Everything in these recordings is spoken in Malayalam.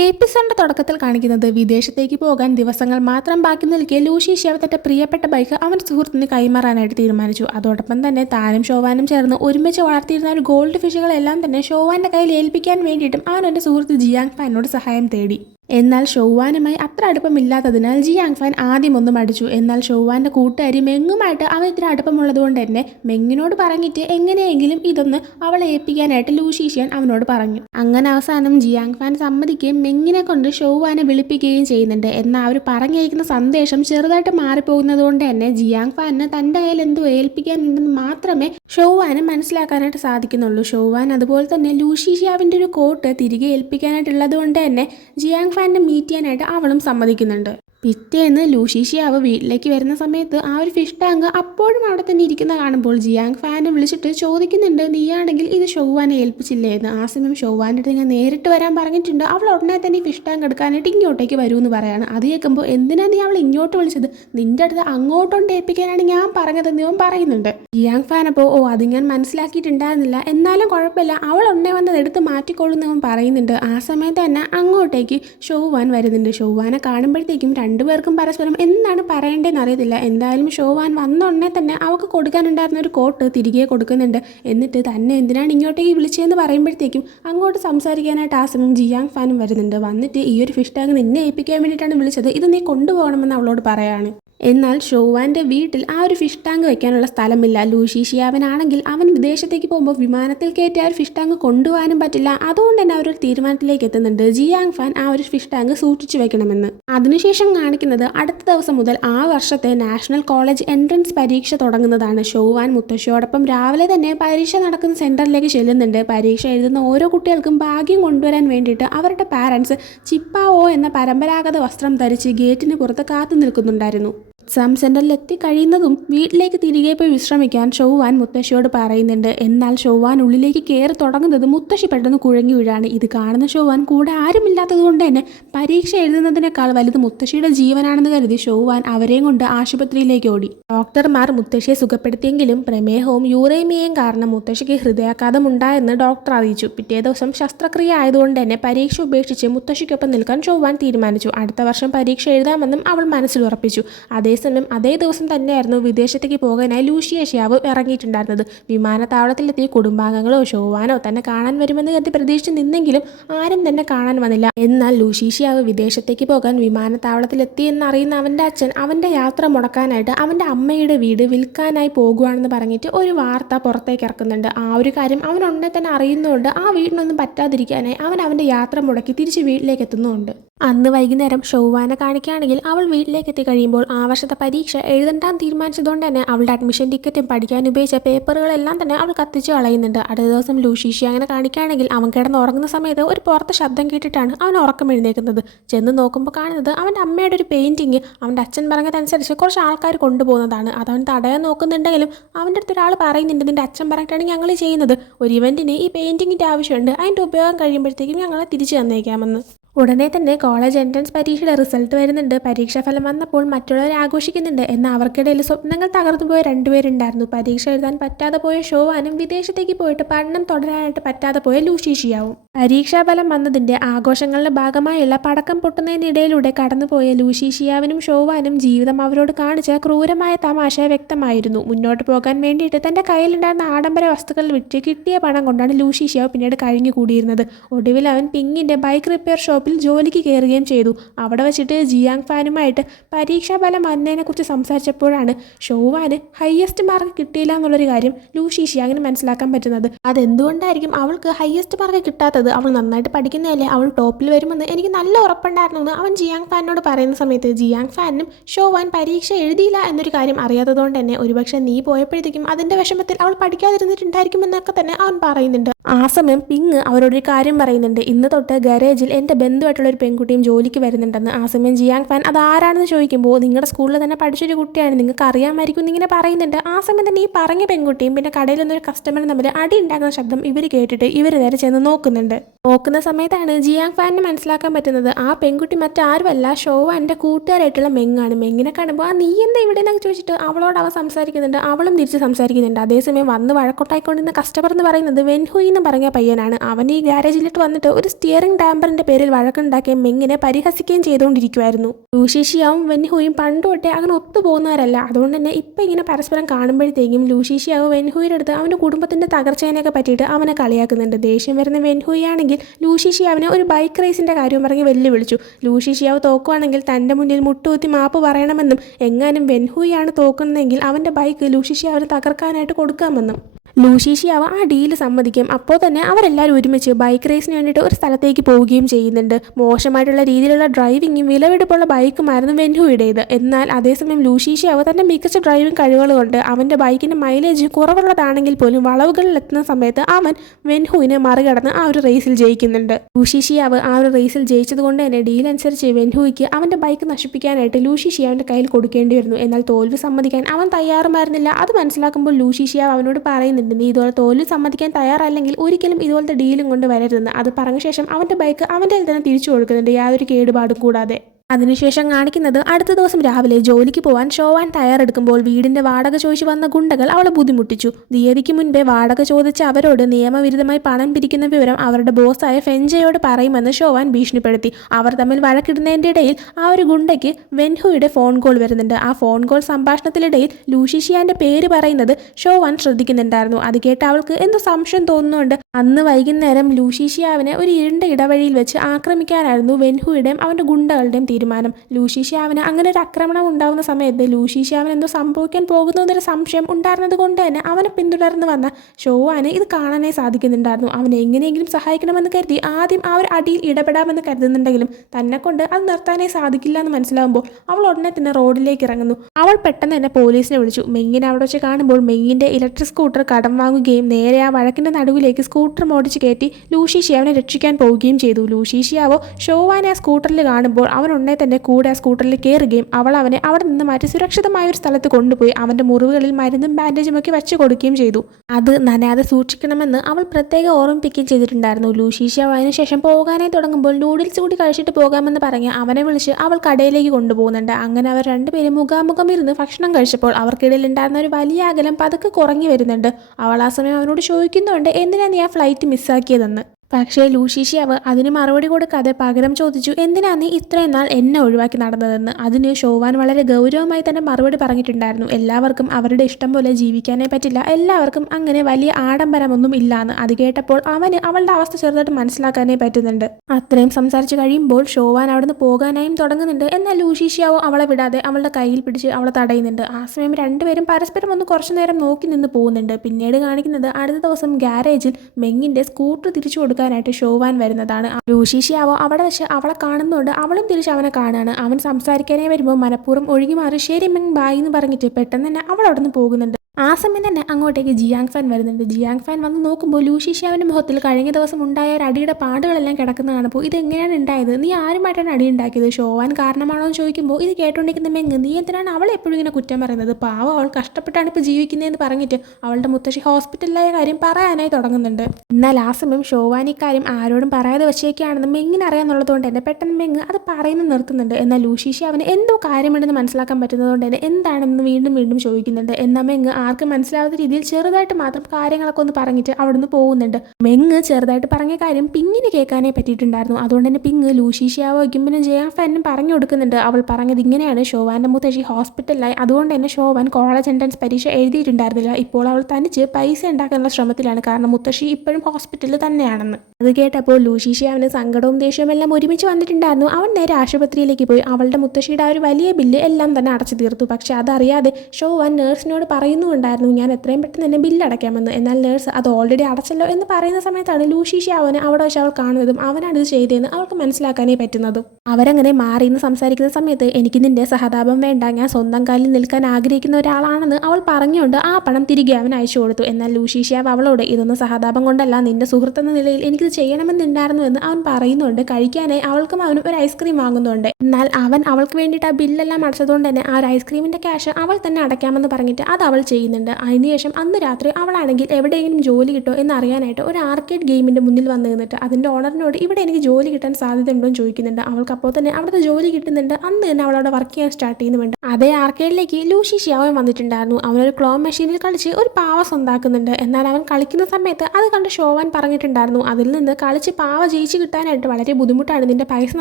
എപ്പിസോഡിന്റെ തുടക്കത്തിൽ കാണിക്കുന്നത് വിദേശത്തേക്ക് പോകാൻ ദിവസങ്ങൾ മാത്രം ബാക്കി നിൽക്കെ ലൂഷി ഷിയാവ് തന്റെ പ്രിയപ്പെട്ട ബൈക്ക് അവന്റെ സുഹൃത്തിന് കൈമാറാനായിട്ട് തീരുമാനിച്ചു. അതോടൊപ്പം തന്നെ താനും ഷോവാനും ചേർന്ന് ഒരുമിച്ച് വളർത്തിയിരുന്ന ഒരു ഗോൾഡ് ഫിഷുകളെല്ലാം തന്നെ ഷോവാന്റെ കയ്യിൽ ഏൽപ്പിക്കാൻ വേണ്ടിയിട്ടും അവൻ എന്റെ സുഹൃത്ത് ജിയാങ് ഫാനോട് സഹായം തേടി. എന്നാൽ ഷോവാനുമായി അത്ര അടുപ്പമില്ലാത്തതിനാൽ ജിയാങ് ഫാൻ ആദ്യം ഒന്നും അടിച്ചു. എന്നാൽ ഷോവാന്റെ കൂട്ടുകാരി മെങ്ങുമായിട്ട് അവൻ ഇത്ര അടുപ്പമുള്ളത് കൊണ്ട് തന്നെ മെങ്ങിനോട് പറഞ്ഞിട്ട് എങ്ങനെയെങ്കിലും ഇതൊന്ന് അവളെ ഏൽപ്പിക്കാനായിട്ട് ലൂഷി ഷിയാൻ അവനോട് പറഞ്ഞു. അങ്ങനെ അവസാനം ജിയാങ് ഫാൻ സമ്മതിക്കുകയും മെങ്ങിനെ കൊണ്ട് ഷോവാനെ വിളിപ്പിക്കുകയും ചെയ്യുന്നുണ്ട്. എന്നാൽ അവർ പറഞ്ഞയക്കുന്ന സന്ദേശം ചെറുതായിട്ട് മാറിപ്പോകുന്നത് കൊണ്ട് തന്നെ ജിയാങ് ഫാനിന് തൻ്റെ കയ്യിൽ എന്തോ ഏൽപ്പിക്കാനുണ്ടെന്ന് മാത്രമേ ഷോവാന് മനസ്സിലാക്കാനായിട്ട് സാധിക്കുന്നുള്ളൂ. ഷോവാൻ അതുപോലെ തന്നെ ലൂഷി ഷിയാവിൻ്റെ ഒരു കോട്ട് തിരികെ ഏൽപ്പിക്കാനായിട്ടുള്ളത് കൊണ്ട് തന്നെ ജിയാങ് ഫാനിനെ മീറ്റ് ചെയ്യാനായിട്ട് അവളും സമ്മതിക്കുന്നുണ്ട്. പിറ്റേന്ന് ലൂഷി ഷിയാവ് വീട്ടിലേക്ക് വരുന്ന സമയത്ത് ആ ഒരു ഫിഷ് ടാങ്ക് അപ്പോഴും അവിടെ തന്നെ ഇരിക്കുന്ന കാണുമ്പോൾ ജിയാങ് ഫാനെ വിളിച്ചിട്ട് ചോദിക്കുന്നുണ്ട്, നീയാണെങ്കിൽ ഇത് ഷോവാനെ ഏൽപ്പിച്ചില്ലേ എന്ന്. ആ സമയം ഷോവാൻ്റെ അടുത്ത് ഞാൻ നേരിട്ട് വരാൻ പറഞ്ഞിട്ടുണ്ട്, അവൾ ഉടനെ തന്നെ ഈ ഫിഷ് ടാങ്ക് എടുക്കാനായിട്ട് ഇങ്ങോട്ടേക്ക് വരുമെന്ന് പറയാണ്. അത് കേൾക്കുമ്പോൾ എന്തിനാ നീ അവൾ ഇങ്ങോട്ട് വിളിച്ചത്, നിന്റെ അടുത്ത് അങ്ങോട്ടോണ്ട് ഏൽപ്പിക്കാനാണ് ഞാൻ പറഞ്ഞതെന്ന് ഇവൻ പറയുന്നുണ്ട്. ജിയാങ് ഫാൻ അപ്പോൾ അത് ഞാൻ മനസ്സിലാക്കിയിട്ടുണ്ടായിരുന്നില്ല, എന്നാലും കുഴപ്പമില്ല, അവൾ ഉടനെ വന്നത് എടുത്ത് മാറ്റിക്കൊള്ളുന്ന അവൻ പറയുന്നുണ്ട്. ആ സമയത്ത് തന്നെ അങ്ങോട്ടേക്ക് ഷോവാൻ വരുന്നുണ്ട്. ഷോവാനെ കാണുമ്പോഴത്തേക്കും രണ്ടുപേർക്കും പരസ്പരം എന്താണ് പറയേണ്ടതെന്ന് അറിയത്തില്ല. എന്തായാലും ഷോവാൻ വന്ന ഉടനെ തന്നെ അവൾക്ക് കൊടുക്കാനുണ്ടായിരുന്ന ഒരു കോട്ട് തിരികെ കൊടുക്കുന്നുണ്ട്. എന്നിട്ട് തന്നെ എന്തിനാണ് ഇങ്ങോട്ടേക്ക് വിളിച്ചതെന്ന് പറയുമ്പോഴത്തേക്കും അങ്ങോട്ട് സംസാരിക്കാനായിട്ട് ആ സമയം ജിയാങ് ഫാനും വരുന്നുണ്ട്. വന്നിട്ട് ഈ ഒരു ഫിഷ് ടാങ്ക് നിന്നെ ഏൽപ്പിക്കാൻ വേണ്ടിയിട്ടാണ് വിളിച്ചത്, ഇത് നീ കൊണ്ടുപോകണമെന്ന് അവളോട് പറയാണ്. എന്നാൽ ഷോവാൻ്റെ വീട്ടിൽ ആ ഒരു ഫിഷ് ടാങ്ക് വെക്കാനുള്ള സ്ഥലമില്ല. ലൂഷി ഷിയാവനാണെങ്കിൽ അവൻ വിദേശത്തേക്ക് പോകുമ്പോൾ വിമാനത്തിൽ കയറ്റി ആ ഒരു ഫിഷ് ടാങ്ക് കൊണ്ടുപോകാനും പറ്റില്ല. അതുകൊണ്ട് തന്നെ അവർ ഒരു തീരുമാനത്തിലേക്ക് എത്തുന്നുണ്ട്, ജിയാങ് ഫാൻ ആ ഒരു ഫിഷ് ടാങ്ക് സൂക്ഷിച്ചു വെക്കണമെന്ന്. അതിനുശേഷം കാണിക്കുന്നത് അടുത്ത ദിവസം മുതൽ ആ വർഷത്തെ നാഷണൽ കോളേജ് എൻട്രൻസ് പരീക്ഷ തുടങ്ങുന്നതാണ്. ഷോവാൻ മുത്തശ്ശിയോടൊപ്പം രാവിലെ തന്നെ പരീക്ഷ നടക്കുന്ന സെന്ററിലേക്ക് ചെല്ലുന്നുണ്ട്. പരീക്ഷ എഴുതുന്ന ഓരോ കുട്ടികൾക്കും ഭാഗ്യം കൊണ്ടുവരാൻ വേണ്ടിയിട്ട് അവരുടെ പാരൻസ് ചിപ്പാവോ എന്ന പരമ്പരാഗത വസ്ത്രം ധരിച്ച് ഗേറ്റിന് പുറത്ത് കാത്തു നിൽക്കുന്നുണ്ടായിരുന്നു. എക്സാം സെന്ററിൽ എത്തിക്കഴിയുന്നതും വീട്ടിലേക്ക് തിരികെ പോയി വിശ്രമിക്കാൻ ഷോവാൻ മുത്തശ്ശിയോട് പറയുന്നുണ്ട്. എന്നാൽ ഷോവാൻ ഉള്ളിലേക്ക് കയറി തുടങ്ങുന്നത് മുത്തശ്ശി പെട്ടെന്ന് കുഴങ്ങി വീഴാണ്. ഇത് കാണുന്ന ഷോവാൻ കൂടെ ആരുമില്ലാത്തത് കൊണ്ട് തന്നെ പരീക്ഷ എഴുതുന്നതിനേക്കാൾ വലുത് മുത്തശ്ശിയുടെ ജീവനാണെന്ന് കരുതി ഷോവാൻ അവരെയും കൊണ്ട് ആശുപത്രിയിലേക്ക് ഓടി. ഡോക്ടർമാർ മുത്തശ്ശിയെ സുഖപ്പെടുത്തിയെങ്കിലും പ്രമേഹവും യൂറേമിയയും കാരണം മുത്തശ്ശിക്ക് ഹൃദയാഘാതം ഉണ്ടായെന്ന് ഡോക്ടർ അറിയിച്ചു. പിറ്റേ ദിവസം ശസ്ത്രക്രിയ ആയതുകൊണ്ട് തന്നെ പരീക്ഷ ഉപേക്ഷിച്ച് മുത്തശ്ശിക്കൊപ്പം നിൽക്കാൻ ഷോവാൻ തീരുമാനിച്ചു. അടുത്ത വർഷം പരീക്ഷ എഴുതാമെന്നും അവൾ മനസ്സിൽ ഉറപ്പിച്ചു. അതേസമയം അതേ ദിവസം തന്നെയായിരുന്നു വിദേശത്തേക്ക് പോകാനായി ലൂഷി ഷിയാവ് ഇറങ്ങിയിട്ടുണ്ടായിരുന്നത്. വിമാനത്താവളത്തിലെത്തിയ കുടുംബാംഗങ്ങളോ ഷോവാനോ തന്നെ കാണാൻ വരുമെന്ന് കരുതി പ്രതീക്ഷിച്ച് നിന്നെങ്കിലും ആരും തന്നെ കാണാൻ വന്നില്ല. എന്നാൽ ലൂഷി ഷിയാവ് വിദേശത്തേക്ക് പോകാൻ വിമാനത്താവളത്തിലെത്തി എന്നറിയുന്ന അവൻ്റെ അച്ഛൻ അവൻ്റെ യാത്ര മുടക്കാനായിട്ട് അവൻ്റെ അമ്മയുടെ വീട് വിൽക്കാനായി പോകുവാണെന്ന് പറഞ്ഞിട്ട് ഒരു വാർത്ത പുറത്തേക്ക് ഇറക്കുന്നുണ്ട്. ആ ഒരു കാര്യം അവൻ ഉടനെ തന്നെ അറിയുന്നതുകൊണ്ട് ആ വീടിനൊന്നും പറ്റാതിരിക്കാനായി അവൻ അവൻ്റെ യാത്ര മുടക്കി തിരിച്ച് വീട്ടിലേക്ക് എത്തുന്നുമുണ്ട്. അന്ന് വൈകുന്നേരം ഷോവാനെ കാണിക്കുകയാണെങ്കിൽ അവൾ വീട്ടിലേക്ക് എത്തിക്കഴിയുമ്പോൾ ആ വർഷത്തെ പരീക്ഷ എഴുതണ്ടാൻ തീരുമാനിച്ചതുകൊണ്ട് തന്നെ അവളുടെ അഡ്മിഷൻ ടിക്കറ്റും പഠിക്കാൻ ഉപയോഗിച്ച പേപ്പറുകളെല്ലാം തന്നെ അവൾ കത്തിച്ച് കളയുന്നുണ്ട്. അടുത്ത ദിവസം ലൂഷി ഷിയാങ്ങിനെ കാണിക്കുകയാണെങ്കിൽ അവൻ കിടന്ന് ഉറങ്ങുന്ന സമയത്ത് ഒരു പുറത്ത് ശബ്ദം കേട്ടിട്ടാണ് അവൻ ഉറക്കം എഴുന്നേക്കുന്നത്. ചെന്ന് നോക്കുമ്പോൾ കാണുന്നത് അവൻ്റെ അമ്മയുടെ ഒരു പെയിൻറ്റിങ് അവൻ്റെ അച്ഛൻ പറഞ്ഞതനുസരിച്ച് കുറച്ച് ആൾക്കാർ കൊണ്ടുപോകുന്നതാണ്. അതവൻ തടയാൻ നോക്കുന്നുണ്ടെങ്കിലും അവൻ്റെ അടുത്ത് ഒരാൾ പറയുന്നുണ്ട്, നിൻ്റെ അച്ഛൻ പറഞ്ഞിട്ടാണ് ഞങ്ങൾ ചെയ്യുന്നത്, ഒരു ഇവൻറ്റിന് ഈ പെയിൻറ്റിങ്ങിൻ്റെ ആവശ്യമുണ്ട്, അതിൻ്റെ ഉപയോഗം കഴിയുമ്പോഴത്തേക്കും ഞങ്ങളെ തിരിച്ചു തന്നേക്കാമെന്ന്. ഉടനെ തന്നെ കോളേജ് എൻട്രൻസ് പരീക്ഷയുടെ റിസൾട്ട് വരുന്നുണ്ട്. പരീക്ഷാഫലം വന്നപ്പോൾ മറ്റുള്ളവരെ ആഘോഷിക്കുന്നുണ്ട്. എന്നാൽ അവർക്കിടയിൽ സ്വപ്നങ്ങൾ തകർന്നു പോയ രണ്ടുപേരുണ്ടായിരുന്നു. പരീക്ഷ എഴുതാൻ പറ്റാതെ പോയ ഷോവാനും വിദേശത്തേക്ക് പോയിട്ട് പഠനം തുടരാനായിട്ട് പറ്റാതെ പോയ ലൂഷി ഷിയാവും. പരീക്ഷാഫലം വന്നതിൻ്റെ ആഘോഷങ്ങളുടെ ഭാഗമായുള്ള പടക്കം പൊട്ടുന്നതിനിടയിലൂടെ കടന്നുപോയ ലൂഷി ഷിയാവിനും ഷോവാനും ജീവിതം അവരോട് കാണിച്ച ക്രൂരമായ തമാശ വ്യക്തമായിരുന്നു. മുന്നോട്ട് പോകാൻ വേണ്ടിയിട്ട് തൻ്റെ കയ്യിലുണ്ടായിരുന്ന ആഡംബര വസ്തുക്കൾ വിറ്റ് കിട്ടിയ പണം കൊണ്ടാണ് ലൂഷി ഷിയാവ് പിന്നീട് കഴിഞ്ഞുകൂടിയിരുന്നത്. ഒടുവിൽ അവൻ പിങ്ങിൻ്റെ ബൈക്ക് റിപ്പയർ ഷോപ്പിൽ ജോലിക്ക് കയറുകയും ചെയ്തു. അവിടെ വെച്ചിട്ട് ജിയാങ് ഫാനുമായിട്ട് പരീക്ഷാഫലം വന്നതിനെക്കുറിച്ച് സംസാരിച്ചപ്പോഴാണ് ഷോവാന് ഹയസ്റ്റ് മാർക്ക് കിട്ടിയില്ല എന്നുള്ളൊരു കാര്യം ലൂഷി ഷിയാങ്ങിന് മനസ്സിലാക്കാൻ പറ്റുന്നത്. അതെന്തുകൊണ്ടായിരിക്കും അവൾക്ക് ഹയസ്റ്റ് മാർക്ക് കിട്ടാത്തത്, അവൾ നന്നായിട്ട് പഠിക്കുന്നതല്ലേ, അവൾ ടോപ്പിൽ വരുമെന്ന് എനിക്ക് നല്ല ഉറപ്പുണ്ടായിരുന്നു എന്ന് അവൻ ജിയാങ് ഫാനിനോട് പറയുന്ന സമയത്ത് ജിയാങ് ഫാനും ഷോവാൻ പരീക്ഷ എഴുതിയില്ല എന്നൊരു കാര്യം അറിയാത്തതുകൊണ്ട് തന്നെ ഒരുപക്ഷെ നീ പോയപ്പോഴത്തേക്കും അതിൻ്റെ വിഷമത്തിൽ അവൾ പഠിക്കാതിരുന്നിട്ടുണ്ടായിരിക്കും എന്നൊക്കെ തന്നെ അവൻ പറയുന്നുണ്ട്. ആ സമയം പിങ് അവരോടൊരു കാര്യം പറയുന്നുണ്ട്, ഇന്ന് തൊട്ട് ഗാരേജിൽ എൻ്റെ ബന്ധുവായിട്ടുള്ള ഒരു പെൺകുട്ടിയും ജോലിക്ക് വരുന്നുണ്ടെന്ന്. ആ സമയം ജിയാങ് ഫാൻ അത് ആരാണെന്ന് ചോദിക്കുമ്പോൾ നിങ്ങളുടെ സ്കൂളിൽ തന്നെ പഠിച്ചൊരു കുട്ടിയാണ്, നിങ്ങൾക്ക് അറിയാമായിരിക്കും എന്നിങ്ങനെ പറയുന്നുണ്ട്. ആ സമയം തന്നെ ഈ പറഞ്ഞ പെൺകുട്ടിയും പിന്നെ കടയിൽ നിന്നൊരു കസ്റ്റമറും തമ്മിൽ അടി ഉണ്ടാക്കുന്ന ശബ്ദം ഇവർ കേട്ടിട്ട് ഇവർ നേരെ ചെന്ന് നോക്കുന്നുണ്ട്. നോക്കുന്ന സമയത്താണ് ജിയാങ് ഫാനിന് മനസ്സിലാക്കാൻ പറ്റുന്നത് ആ പെൺകുട്ടി മറ്റാരുമല്ല ഷോവാൻ്റെ കൂട്ടുകാരായിട്ടുള്ള മെങ്ങാണ്. മെങ്ങിനെ കാണുമ്പോൾ ആ നീ എന്താ ഇവിടെ എന്നൊക്കെ ചോദിച്ചിട്ട് അവളോട് അവൻ സംസാരിക്കുന്നുണ്ട്. അവളും തിരിച്ച് സംസാരിക്കുന്നുണ്ട്. അതേസമയം വന്ന് വഴക്കൊട്ടായിക്കൊണ്ടിരുന്ന കസ്റ്റമർ എന്ന് പറയുന്നത് വെൻഹുയി എന്ന് പറഞ്ഞ പയ്യനാണ്. അവൻ ഈ ഗാരേജിലിട്ട് വന്നിട്ട് ഒരു സ്റ്റിയറിംഗ് ഡാമ്പറിന്റെ പേരിൽ വഴക്കുണ്ടാക്കുകയും മെങ്ങിനെ പരിഹസിക്കുകയും ചെയ്തുകൊണ്ടിരിക്കുമായിരുന്നു. ലൂഷീഷിയാവും വെൻഹുയും പണ്ട് തൊട്ടേ അങ്ങനെ ഒത്തുപോകുന്നവരല്ല. അതുകൊണ്ട് തന്നെ ഇപ്പം ഇങ്ങനെ പരസ്പരം കാണുമ്പോഴത്തേക്കും ലൂഷീഷിയാവ് വെൻഹുയുടെ അടുത്ത് അവൻ്റെ കുടുംബത്തിന്റെ തകർച്ചേനെയൊക്കെ പറ്റിയിട്ട് അവനെ കളിയാക്കുന്നുണ്ട്. ദേഷ്യം വരുന്ന വെൻഹുയാണെങ്കിൽ ലൂഷീഷിയാവിനെ ഒരു ബൈക്ക് റേസിന്റെ കാര്യം പറഞ്ഞ് വെല്ലുവിളിച്ചു. ലൂഷീഷിയാവ് തോക്കുവാണെങ്കിൽ തൻ്റെ മുന്നിൽ മുട്ടുകുത്തി മാപ്പ് പറയണമെന്നും എങ്ങാനും വെൻഹുയാണ് തോക്കുന്നതെങ്കിൽ അവൻ്റെ ബൈക്ക് ലൂഷീഷിയാവിനെ തകർക്കാനായിട്ട് കൊടുക്കാമെന്നും. ലൂഷീഷിയാവ് ആ ഡീല് സമ്മതിക്കും. അപ്പോൾ തന്നെ അവരെല്ലാവരും ഒരുമിച്ച് ബൈക്ക് റേസിന് വേണ്ടിയിട്ട് ഒരു സ്ഥലത്തേക്ക് പോവുകയും ചെയ്യുന്നുണ്ട്. മോശമായിട്ടുള്ള രീതിയിലുള്ള ഡ്രൈവിങ്ങും വിലവെടുപ്പുള്ള ബൈക്കുമായിരുന്നു വെൻഹുയുടേത്. എന്നാൽ അതേസമയം ലൂഷീഷിയാവ് തൻ്റെ മികച്ച ഡ്രൈവിംഗ് കഴിവുകൾ കൊണ്ട് അവൻ്റെ ബൈക്കിൻ്റെ മൈലേജ് കുറവുള്ളതാണെങ്കിൽ പോലും വളവുകളിൽ എത്തുന്ന സമയത്ത് അവൻ വെൻഹുവിനെ മറികടന്ന് ആ ഒരു റേസിൽ ജയിക്കുന്നുണ്ട്. ലൂഷീഷിയാവ് ആ ഒരു റേസിൽ ജയിച്ചത് കൊണ്ട് തന്നെ ഡീൽ അനുസരിച്ച് വെൻഹുയ്ക്ക് അവൻ്റെ ബൈക്ക് നശിപ്പിക്കാനായിട്ട് ലൂഷീഷിയാവിൻ്റെ കയ്യിൽ കൊടുക്കേണ്ടി വരുന്നു. എന്നാൽ തോൽവി സമ്മതിക്കാൻ അവൻ തയ്യാറുമായിരുന്നില്ല. അത് മനസ്സിലാക്കുമ്പോൾ ലൂഷീഷിയാവ് അവനോട് പറയുന്നുണ്ട്, നീ ഇതുപോലെ തോൽവി സമ്മതിക്കാൻ തയ്യാറല്ലെങ്കിൽ ഒരിക്കലും ഇതുപോലത്തെ ഡീലും കൊണ്ട് വരരുതെന്ന്. അത് പറഞ്ഞ ശേഷം അവൻ്റെ ബൈക്ക് അവൻ്റെ തന്നെ തിരിച്ചു കൊടുക്കുന്നുണ്ട്, യാതൊരു കേടുപാടും കൂടാതെ. അതിനുശേഷം കാണിക്കുന്നത് അടുത്ത ദിവസം രാവിലെ ജോലിക്ക് പോകാൻ ഷോവാൻ തയ്യാറെടുക്കുമ്പോൾ വീടിന്റെ വാടക ചോദിച്ചു വന്ന ഗുണ്ടകൾ അവളെ ബുദ്ധിമുട്ടിച്ചു. തീയതിക്ക് മുൻപേ വാടക ചോദിച്ച അവരോട് നിയമവിരുദ്ധമായി പണം പിരിക്കുന്ന വിവരം അവരുടെ ബോസായ ഫെൻജയോട് പറയുമെന്ന് ഷോവാൻ ഭീഷണിപ്പെടുത്തി. അവർ തമ്മിൽ വഴക്കിടുന്നതിൻ്റെ ഇടയിൽ ആ ഒരു ഗുണ്ടയ്ക്ക് വെൻഹുയുടെ ഫോൺ കോൾ വരുന്നുണ്ട്. ആ ഫോൺ കോൾ സംഭാഷണത്തിനിടയിൽ ലൂഷീഷിയാന്റെ പേര് പറയുന്നത് ഷോവാൻ ശ്രദ്ധിക്കുന്നുണ്ടായിരുന്നു. അത് കേട്ട് അവൾക്ക് എന്തോ സംശയം തോന്നുന്നുണ്ട്. അന്ന് വൈകുന്നേരം ലൂഷീഷിയാവിനെ ഒരു ഇരുണ്ട ഇടവഴിയിൽ വെച്ച് ആക്രമിക്കാനായിരുന്നു വെൻഹുയുടെയും അവൻ്റെ ഗുണ്ടകളുടെയും തീരുമാനം. ലൂഷീഷിയാവിന് അങ്ങനെ ഒരു ആക്രമണം ഉണ്ടാകുന്ന സമയത്ത് ലൂഷീഷിയാവിന് എന്തോ സംഭവിക്കാൻ പോകുന്നു എന്നൊരു സംശയം ഉണ്ടായിരുന്നത് കൊണ്ട് തന്നെ അവനെ പിന്തുടർന്ന് വന്ന ഷോവാന് ഇത് കാണാനേ സാധിക്കുന്നുണ്ടായിരുന്നു. അവനെ എങ്ങനെയെങ്കിലും സഹായിക്കണമെന്ന് കരുതി ആദ്യം ആ ഒരു അടിയിൽ ഇടപെടാമെന്ന് കരുതുന്നുണ്ടെങ്കിലും തന്നെ കൊണ്ട് അത് നിർത്താനേ സാധിക്കില്ല എന്ന് മനസ്സിലാവുമ്പോൾ അവൾ ഉടനെ തന്നെ റോഡിലേക്ക് ഇറങ്ങുന്നു. അവൾ പെട്ടെന്ന് തന്നെ പോലീസിനെ വിളിച്ചു. മെങ്ങിനെ അവിടെ വെച്ച് കാണുമ്പോൾ മെങ്ങിന്റെ ഇലക്ട്രിക് സ്കൂട്ടർ കടം വാങ്ങുകയും നേരെ ആ വഴക്കിന്റെ നടുവിലേക്ക് സ്കൂട്ടർ മോടിച്ച് കയറ്റി ലൂഷീഷിയാവിനെ രക്ഷിക്കാൻ പോവുകയും ചെയ്തു. ലൂഷീഷിയാവോ ഷോവാനെ ആ സ്കൂട്ടറിൽ കാണുമ്പോൾ അവൻ ഉടനെ തന്നെ കൂടെ ആ സ്കൂട്ടറിൽ കയറുകയും അവൾ അവനെ അവിടെ നിന്ന് മാറ്റി സുരക്ഷിതമായ ഒരു സ്ഥലത്ത് കൊണ്ടുപോയി അവന്റെ മുറിവുകളിൽ മരുന്നും ബാൻഡേജും ഒക്കെ വെച്ച് കൊടുക്കുകയും ചെയ്തു. അത് നനയാതെ സൂക്ഷിക്കണമെന്ന് അവൾ പ്രത്യേകം ഓർമ്മിപ്പിക്കുകയും ചെയ്തിട്ടുണ്ടായിരുന്നു. ലൂഷീഷിയാവ് അതിനുശേഷം പോകാനായി തുടങ്ങുമ്പോൾ നൂഡിൽസ് കൂടി കഴിച്ചിട്ട് പോകാമെന്ന് പറഞ്ഞ് അവനെ വിളിച്ച് അവൾ കടയിലേക്ക് കൊണ്ടുപോകുന്നുണ്ട്. അങ്ങനെ അവർ രണ്ടുപേരും മുഖാമുഖം ഇരുന്ന് ഭക്ഷണം കഴിച്ചപ്പോൾ അവർക്കിടയിൽ ഉണ്ടായിരുന്ന ഒരു വലിയ അകലം പതുക്കെ കുറഞ്ഞു വരുന്നുണ്ട്. അവൾ ആ സമയം അവനോട് ചോദിക്കുന്നുണ്ട്, എന്തിനാ നീ ആ ഫ്ലൈറ്റ് മിസ്സാക്കിയതെന്ന്. പക്ഷേ ലൂഷീഷിയാവ് അതിന് മറുപടി കൊടുക്കാതെ പകരം ചോദിച്ചു, എന്തിനാ നീ ഇത്രയും നാൾ എന്നെ ഒഴിവാക്കി നടന്നതെന്ന്. അതിന് ഷോവാൻ വളരെ ഗൗരവമായി തന്നെ മറുപടി പറഞ്ഞിട്ടുണ്ടായിരുന്നു. എല്ലാവർക്കും അവരുടെ ഇഷ്ടം പോലെ ജീവിക്കാനേ പറ്റില്ല, എല്ലാവർക്കും അങ്ങനെ വലിയ ആഡംബരമൊന്നും ഇല്ലാന്ന്. അത് കേട്ടപ്പോൾ അവന് അവളുടെ അവസ്ഥ ചെറുതായിട്ട് മനസ്സിലാക്കാനേ പറ്റുന്നുണ്ട്. അത്രയും സംസാരിച്ച് കഴിയുമ്പോൾ ഷോവാൻ അവിടുന്ന് പോകാനായും തുടങ്ങുന്നുണ്ട്. എന്നാൽ ലൂഷീഷിയാവോ അവളെ വിടാതെ അവളുടെ കയ്യിൽ പിടിച്ച് അവളെ തടയുന്നുണ്ട്. ആ സമയം രണ്ടുപേരും പരസ്പരം ഒന്ന് കുറച്ചു നേരം നോക്കി നിന്ന് പോകുന്നുണ്ട്. പിന്നീട് കാണിക്കുന്നത് അടുത്ത ദിവസം ഗാരേജിൽ മെങ്ങിന്റെ സ്കൂട്ടർ തിരിച്ചു കൊടുക്കാനായിട്ട് ഷോവാൻ വരുന്നതാണ്. ലൂഷീഷിയാവോ അവിടെ വെച്ച് അവളെ കാണുന്നതുകൊണ്ട് അവളും തിരിച്ച് അവനെ കാണാണ്. അവൻ സംസാരിക്കാനേ വരുമ്പോൾ മനഃപൂർവ്വം ഒഴുകി മാറി ശരി മെങ് ബായ് എന്ന് പറഞ്ഞിട്ട് പെട്ടെന്ന് തന്നെ അവൾ അവിടെ നിന്ന് പോകുന്നുണ്ട്. ആ സമയം തന്നെ അങ്ങോട്ടേക്ക് ജിയാങ് ഫാൻ വരുന്നുണ്ട്. ജിയാങ് ഫാൻ വന്ന് നോക്കുമ്പോൾ ലൂഷീഷിയാവിന്റെ മുഖത്തിൽ കഴിഞ്ഞ ദിവസം ഉണ്ടായ ഒരു അടിയുടെ പാടുകളെല്ലാം കിടക്കുന്ന കാണുമ്പോൾ ഇത് എങ്ങനെയാണ് ഉണ്ടായത്, നീ ആരുമായിട്ടാണ് അടി ഉണ്ടാക്കിയത്, ഷോവാൻ കാരണമാണോ എന്ന് ചോദിക്കുമ്പോൾ ഇത് കേട്ടുകൊണ്ടിരിക്കുന്ന മെങ്, നീ എന്തിനാണ് അവളെ എപ്പോഴും ഇങ്ങനെ കുറ്റം പറയുന്നത്, പാവം അവൾ കഷ്ടപ്പെട്ടാണ് ഇപ്പോൾ ജീവിക്കുന്നതെന്ന് പറഞ്ഞിട്ട് അവളുടെ മുത്തശ്ശി ഹോസ്പിറ്റലിലായ കാര്യം പറയാനായി തുടങ്ങുന്നുണ്ട്. എന്നാൽ ആ സമയം ഷോവാൻ ഇക്കാര്യം ആരോടും പറയാതെ വെച്ചേക്കാണെന്ന് മെങ്ങിന് അറിയാന്നുള്ളതുകൊണ്ട് തന്നെ പെട്ടെന്ന് മെങ് അത് പറയുന്നത് നിർത്തുന്നുണ്ട്. എന്നാൽ ലൂഷീഷിയാവിന് എന്തോ കാര്യമുണ്ടെന്ന് മനസ്സിലാക്കാൻ പറ്റുന്നതുകൊണ്ട് തന്നെ എന്താണെന്ന് വീണ്ടും വീണ്ടും ചോദിക്കുന്നുണ്ട്. എന്നാൽ മെങ് ആർക്കും മനസ്സിലാവാത്ത രീതിയിൽ ചെറുതായിട്ട് മാത്രം കാര്യങ്ങളൊക്കെ ഒന്ന് പറഞ്ഞിട്ട് അവിടുന്ന് പോകുന്നുണ്ട്. മെങ് ചെറുതായിട്ട് പറഞ്ഞ കാര്യം പിങ്ങിന് കേൾക്കാനേ പറ്റിയിട്ടുണ്ടായിരുന്നു. അതുകൊണ്ട് തന്നെ പിങ് ലൂഷീഷിയാവോ ഗിമ്മിനും ജിയാങ് ഫാനും പറഞ്ഞു കൊടുക്കുന്നുണ്ട്. അവൾ പറഞ്ഞത് ഇങ്ങനെയാണ്, ഷോവാന്റെ മുത്തശ്ശി ഹോസ്പിറ്റലിലായി, അതുകൊണ്ട് തന്നെ ഷോവാൻ കോളേജ് എൻട്രൻസ് പരീക്ഷ എഴുതിയിട്ടുണ്ടായിരുന്നില്ല. ഇപ്പോൾ അവൾ തനിച്ച് പൈസ ഉണ്ടാക്കാനുള്ള ശ്രമത്തിലാണ്, കാരണം മുത്തശ്ശി ഇപ്പോഴും ഹോസ്പിറ്റലിൽ തന്നെയാണെന്ന്. അത് കേട്ടപ്പോൾ ലൂഷീഷിയാവിന് സങ്കടവും ദേഷ്യവും എല്ലാം ഒരുമിച്ച് വന്നിട്ടുണ്ടായിരുന്നു. അവൻ നേരെ ആശുപത്രിയിലേക്ക് പോയി അവളുടെ മുത്തശ്ശിയുടെ ആ ഒരു വലിയ ബില്ല് എല്ലാം തന്നെ അടച്ചു തീർത്തു. പക്ഷെ അതറിയാതെ ഷോവാൻ നേഴ്സിനോട് പറയുന്നുണ്ടായിരുന്നു, ഞാൻ എത്രയും പെട്ടെന്ന് തന്നെ ബില്ല് അടയ്ക്കാമെന്ന്. എന്നാൽ നേഴ്സ് അത് ഓൾറെഡി അടച്ചല്ലോ എന്ന് പറയുന്ന സമയത്താണ് ലൂഷീഷിയാവനെ അവിടെ വെച്ച് അവൾ കാണുന്നതും അവനാണ് ഇത് ചെയ്തതെന്ന് അവൾക്ക് മനസ്സിലാക്കാനേ പറ്റുന്നതും. അവരങ്ങനെ മാറിയെന്ന് സംസാരിക്കുന്ന സമയത്ത് എനിക്ക് നിന്റെ സഹതാപം വേണ്ട, ഞാൻ സ്വന്തം കാലിൽ നിൽക്കാൻ ആഗ്രഹിക്കുന്ന ഒരാളാണെന്ന് അവൾ പറഞ്ഞുകൊണ്ട് ആ പണം തിരികെ അവൻ അയച്ചു കൊടുത്തു. എന്നാൽ ലൂഷീഷിയാവ് അവളോട് ഇതൊന്നും സഹതാപം കൊണ്ടല്ല, നിന്റെ സുഹൃത്തെന്ന നിലയിൽ എനിക്കിത് ചെയ്യണമെന്നുണ്ടായിരുന്നു എന്ന് അവൻ പറയുന്നുണ്ട്. കഴിക്കാനായി അവൾക്കും അവനും ഒരു ഐസ്ക്രീം വാങ്ങുന്നുണ്ട്. എന്നാൽ അവൻ അവൾക്ക് വേണ്ടിയിട്ട് ആ ബില്ലെല്ലാം അടച്ചതുകൊണ്ട് തന്നെ ആ ഒരു ഐസ്ക്രീമിന്റെ ക്യാഷ് അവൾ തന്നെ അടയ്ക്കാമെന്ന് പറഞ്ഞിട്ട് അത് അവൾ ചെയ്യും. ചെയ്യുന്നുണ്ട്. അതിനുശേഷം അന്ന് രാത്രി അവളാണെങ്കിൽ എവിടെയെങ്കിലും ജോലി കിട്ടുമോ എന്നറിയാനായിട്ട് ഒരു ആർക്കേഡ് ഗെയിമിൻ്റെ മുന്നിൽ വന്ന് നിന്നിട്ട് അതിൻ്റെ ഓണറിനോട് ഇവിടെ എനിക്ക് ജോലി കിട്ടാൻ സാധ്യതയുണ്ടോ എന്ന് ചോദിക്കുന്നുണ്ട്. അവൾക്ക് അപ്പോൾ തന്നെ അവിടുത്തെ ജോലി കിട്ടുന്നുണ്ട്. അന്ന് തന്നെ അവളവിടെ വർക്ക് ചെയ്യാൻ സ്റ്റാർട്ട് ചെയ്യുന്നുണ്ട്. അതേ ആർക്കേഡിലേക്ക് ലൂഷി ഷിയാവൻ വന്നിട്ടുണ്ടായിരുന്നു. അവനൊരു ക്ലോ മെഷീനിൽ കളിച്ച് ഒരു പാവ സ്വന്താക്കുന്നുണ്ട്. എന്നാൽ അവൻ കളിക്കുന്ന സമയത്ത് അത് കണ്ട് ഷോവാൻ പറഞ്ഞിട്ടുണ്ടായിരുന്നു, അതിൽ നിന്ന് കളിച്ച് പാവ ജയിച്ച് കിട്ടാനായിട്ട് വളരെ ബുദ്ധിമുട്ടാണ്, നിന്റെ പൈസ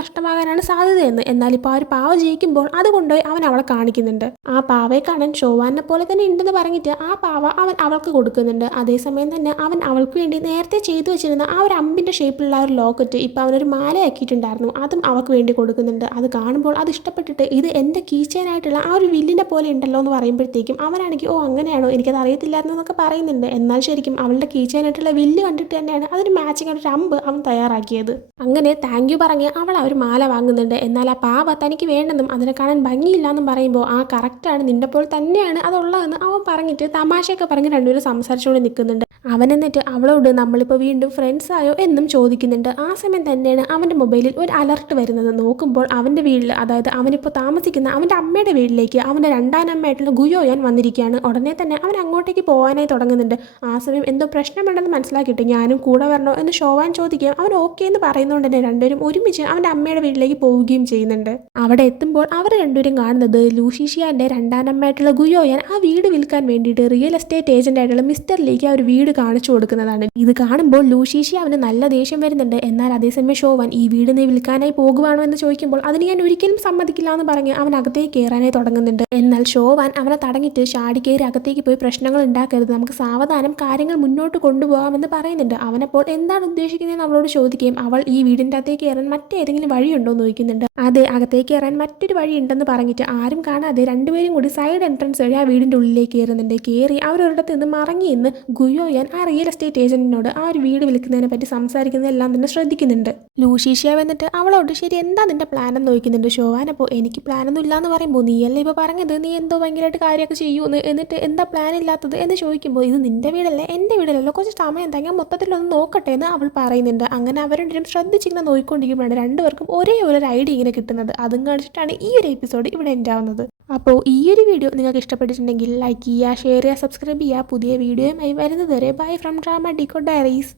നഷ്ടമാകാനാണ് സാധ്യതയെന്ന്. എന്നാൽ ഇപ്പോൾ ആ ഒരു പാവ ജയിക്കുമ്പോൾ അത് കൊണ്ടുപോയി അവൻ അവളെ കാണിക്കുന്നുണ്ട്. ആ പാവയെ കാണാൻ ഷോവാനെ പോലെ തന്നെ ഉണ്ടെന്ന് പറഞ്ഞിട്ട് ആ പാവ അവൻ അവൾക്ക് കൊടുക്കുന്നുണ്ട്. അതേസമയം തന്നെ അവൻ അവൾക്ക് വേണ്ടി നേരത്തെ ചെയ്തു വെച്ചിരുന്ന ആ ഒരു അമ്പിൻ്റെ ഷേപ്പിലുള്ള ഒരു ലോക്കറ്റ് ഇപ്പോൾ അവനൊരു മാലയാക്കിയിട്ടുണ്ടായിരുന്നു. അതും അവൾക്ക് വേണ്ടി കൊടുക്കുന്നുണ്ട്. അത് കാണുമ്പോൾ അത് ഇഷ്ടപ്പെട്ടിട്ട് ഇത് എൻ്റെ കീച്ചേനായിട്ടുള്ള ആ ഒരു വില്ലിനെ പോലെ ഉണ്ടല്ലോ എന്ന് പറയുമ്പോഴത്തേക്കും അവനാണെങ്കിൽ ഓ അങ്ങനെയാണോ എനിക്കത് അറിയത്തില്ലായിരുന്നു എന്നൊക്കെ പറയുന്നുണ്ട്. എന്നാൽ ശരിക്കും അവളുടെ കീച്ചേനായിട്ടുള്ള വില്ല് കണ്ടിട്ട് തന്നെയാണ് അതിന് മാച്ചിങ് ഒരു അമ്പ് അവൻ തയ്യാറാക്കിയത്. അങ്ങനെ താങ്ക് യു പറഞ്ഞ് അവൾ ആ ഒരു മാല വാങ്ങുന്നുണ്ട്. എന്നാൽ ആ പാവ തനിക്ക് വേണ്ടെന്നും അതിനെ കാണാൻ ഭംഗിയില്ല എന്നും പറയുമ്പോൾ ആ കറക്റ്റാണ്, നിന്റെ പോലെ തന്നെയാണ് അതുള്ളതെന്ന് അവൻ പറഞ്ഞിട്ട് തമാശയൊക്കെ പറഞ്ഞ് രണ്ടുപേരും സംസാരിച്ചുകൊണ്ട് നിൽക്കുന്നുണ്ട്. അവൻ എന്നിട്ട് അവളോട് നമ്മളിപ്പോൾ വീണ്ടും ഫ്രണ്ട്സ് ആയോ എന്നും ചോദിക്കുന്നുണ്ട്. ആ സമയം തന്നെയാണ് അവൻ്റെ മൊബൈലിൽ ഒരു അലർട്ട് വരുന്നത്. നോക്കുമ്പോൾ അവൻ്റെ വീട്ടിൽ, അതായത് അവനിപ്പോൾ താമസിക്കുന്ന അവൻ്റെ അമ്മയുടെ വീട്ടിലേക്ക് അവൻ്റെ രണ്ടാനമ്മയായിട്ടുള്ള ഗുയോയാൻ വന്നിരിക്കുകയാണ്. ഉടനെ തന്നെ അവൻ അങ്ങോട്ടേക്ക് പോകാനായി തുടങ്ങുന്നുണ്ട്. ആ സമയം എന്തോ പ്രശ്നമുണ്ടെന്ന് മനസ്സിലാക്കിയിട്ട് ഞാനും കൂടെ വരണോ എന്ന് ഷോവാൻ ചോദിക്കുകയും അവൻ ഓക്കെ എന്ന് പറയുന്നതുകൊണ്ട് തന്നെ രണ്ടുപേരും ഒരുമിച്ച് അവൻ്റെ അമ്മയുടെ വീട്ടിലേക്ക് പോവുകയും ചെയ്യുന്നുണ്ട്. അവിടെ എത്തുമ്പോൾ അവർ രണ്ടുപേരും കാണുന്നത് ലൂഷീഷിയാൻ്റെ രണ്ടാനമ്മയായിട്ടുള്ള ഗുയോയാൻ ആ വീട് വിൽക്കാൻ വേണ്ടിയിട്ട് റിയൽ എസ്റ്റേറ്റ് ഏജന്റ് ആയിട്ടുള്ള മിസ്റ്റർ ലീക്ക് ആ ഒരു വീട് കാണിച്ചു കൊടുക്കുന്നതാണ്. ഇത് കാണുമ്പോൾ ലൂഷീഷി അവന് നല്ല ദേഷ്യം വരുന്നുണ്ട്. എന്നാൽ അതേസമയം ഷോവാൻ ഈ വീട് നീ വിൽക്കാനായി പോകുവാണോ എന്ന് ചോദിക്കുമ്പോൾ അതിന് ഞാൻ ഒരിക്കലും സമ്മതിക്കില്ല എന്ന് പറഞ്ഞ് അവൻ അകത്തേക്ക് കയറാനായി തുടങ്ങുന്നുണ്ട്. എന്നാൽ ഷോവാൻ അവനെ തടഞ്ഞിട്ട് ചാടി കയറി അകത്തേക്ക് പോയി പ്രശ്നങ്ങൾ ഉണ്ടാക്കരുത്, നമുക്ക് സാവധാനം കാര്യങ്ങൾ മുന്നോട്ട് കൊണ്ടുപോകാമെന്ന് പറയുന്നുണ്ട്. അവനപ്പോൾ എന്താണ് ഉദ്ദേശിക്കുന്നതെന്ന് അവളോട് ചോദിക്കുകയും അവൾ ഈ വീടിൻ്റെ അകത്തേക്ക് കയറാൻ മറ്റേതെങ്കിലും വഴിയുണ്ടോ എന്ന് ചോദിക്കുന്നുണ്ട്. അതെ, അകത്തേക്ക് കയറാൻ മറ്റൊരു വഴി ഉണ്ടെന്ന് പറഞ്ഞിട്ട് ആരും കാണാതെ രണ്ടുപേരും കൂടി സൈഡ് എൻട്രൻസ് വഴി ആ വീടിൻ്റെ ഉള്ളിലേക്ക് കയറുന്നുണ്ട്. കയറി അവരൊരിടത്ത് നിന്ന് മറങ്ങി എന്ന് ഗുയോയാൻ ആ റിയൽ എസ്റ്റേറ്റ് ഏജന്റിനോട് ആ ഒരു വീട് വിൽക്കുന്നതിനെ പറ്റി സംസാരിക്കുന്നതെല്ലാം തന്നെ ശ്രദ്ധിക്കുന്നുണ്ട്. ലൂഷീഷ്യ വന്നിട്ട് അവളോട് ശരി എന്താ നിന്റെ പ്ലാൻ എന്ന് ചോദിക്കുന്നുണ്ട്. ഷോവാൻ അപ്പോൾ എനിക്ക് പ്ലാനൊന്നും ഇല്ലാന്ന് പറയുമ്പോൾ നീയല്ലേ ഇപ്പോൾ പറഞ്ഞത് നീ എന്തോ ഭയങ്കരമായിട്ട് കാര്യമൊക്കെ ചെയ്യുമെന്ന്, എന്നിട്ട് എന്താ പ്ലാൻ ഇല്ലാത്തത് എന്ന് ചോദിക്കുമ്പോൾ ഇത് നിന്റെ വീടല്ലേ എൻ്റെ വീടല്ലല്ലോ, കുറച്ച് സമയം തന്നെ മൊത്തത്തിലൊന്ന് നോക്കട്ടെ എന്ന് അവൾ പറയുന്നുണ്ട്. അങ്ങനെ അവരുടെ ശ്രദ്ധിച്ചിങ്ങനെ നോക്കിക്കൊണ്ടിരിക്കുമ്പോഴാണ് രണ്ടുപേർക്കും ഒരേ ഒരു ഐഡിയ ഇങ്ങനെ കിട്ടുന്നത്. അതും കാണിച്ചിട്ടാണ് ഈ ഒരു എപ്പിസോഡ് ഇവിടെ എൻഡ് ആവുന്നത്. അപ്പോൾ ഈ ഒരു വീഡിയോ നിങ്ങൾക്ക് ഇഷ്ടപ്പെട്ടിട്ടുണ്ടെങ്കിൽ ലൈക്ക് ചെയ്യുക, ഷെയർ ചെയ്യുക, സബ്സ്ക്രൈബ് ചെയ്യുക. പുതിയ വീഡിയോയുമായി വരുന്നത് വരെ ബൈ ഫ്രം ഡ്രാമ ഡിക്കോ ഡയറീസ്.